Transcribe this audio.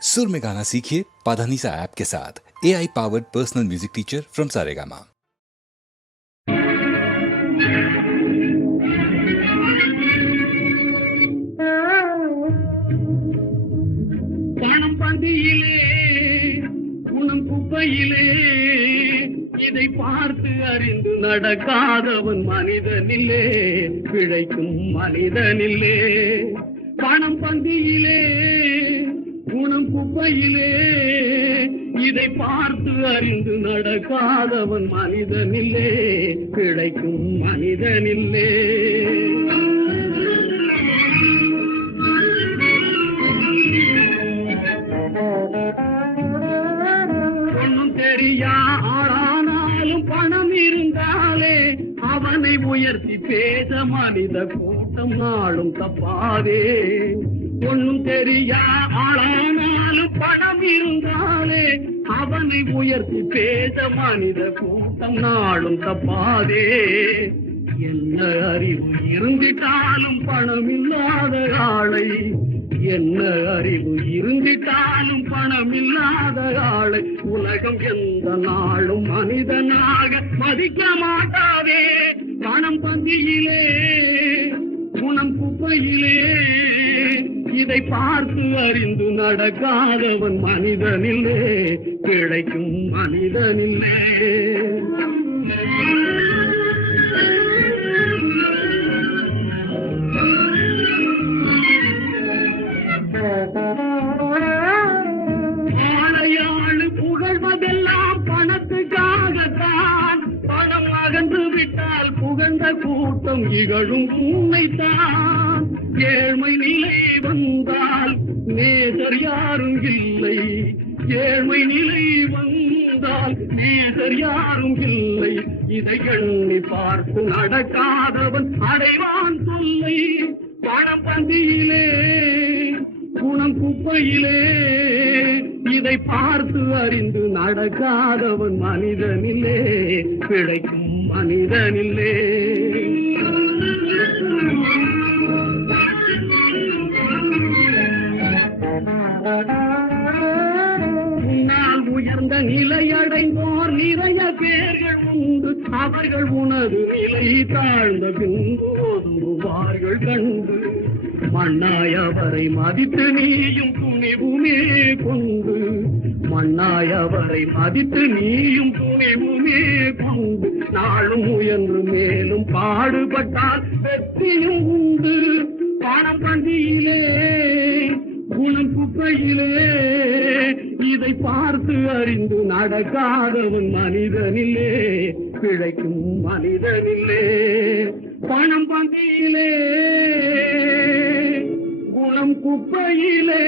सुर में गाना सीखिए पाधानीसा ऐप के साथ। AI powered personal music teacher from Saregama. பணம் பந்தியிலே குணம் குப்பையிலே இதை பார்த்து அறிந்து நடக்காதவன் மனிதனில்லே, பிழைக்கும் மனிதனில்லே. பணம் பந்தியிலே குணம் குப்பையிலே இதை பார்த்து அறிந்து நடக்காதவன் மனிதனில்லே, பிழைக்கும் மனிதனில்லே. ஒன்னும் தெரியா ஆளானாலும் பணம் இருந்தாலே அவனை உயர்த்தி பேச மனித கூட்டம் நாளும் தப்பாதே. ஒன்னும் தெரியா ஆளானாலும் பணம் இருந்தாலே அவனை உயர்த்தி பேச மனித கூட்டம் நாளும் தப்பாதே. என்ன அறிவு இருந்திட்டாலும் பணம் இல்லாத ஆளை, என்ன அறிவு இருந்திட்டாலும் பணம் இல்லாத ஆளை உலகம் எந்த நாளும் மனிதனாக மதிக்க மாட்டாதே. பணம் பந்தியிலே குணம் குப்பையிலே இதை பார்த்து அறிந்து நடக்காதவன் மனிதனில்லே, பிழைக்கும் மனிதனில்லே. ஆளையாளு புகழ்வதெல்லாம் பணத்துக்காகத்தான். பணம் அகன்று விட்டால் புகழ்ந்த கூட்டம் இகழும் உண்மைத்தான். ஏழ்மை நிலை வந்தால் நேசர் யாரும் இல்லை, ஏழ்மை நிலை வந்தால் நேசர் யாரும் இல்லை. இதை எண்ணி பார்த்து நடக்காதவன் அடைவான் தொல்லை. பணம் பந்தியிலே குணம் குப்பையிலே இதை பார்த்து அறிந்து நடக்காதவன் மனிதனில்லே, பிழைக்கும் மனிதனில்லே. உன்னால் உயர்ந்த நிலை அடைந்தோர் நிறைய பேர்கள் உண்டு. அவர்கள் உனது நிலை தாழ்ந்த பின்பு ஒதுங்குவார்கள் கண்டு. மண்ணாய் அவரை மதித்து நீயும் துணிவுமே கொண்டு, மண்ணாய் அவரை மதித்து நீயும் துணிவுமே கொண்டு நாளும் முயன்று மேலும் பாடுபட்டால் வெற்றியும் உண்டு. பணம் பந்தியிலே குணம் குப்பையிலே இதை பார்த்து அறிந்து நடக்காதவன் மனிதனில்லே, பிழைக்கும் மனிதனில்லே. பணம் பந்தியிலே குணம் குப்பையிலே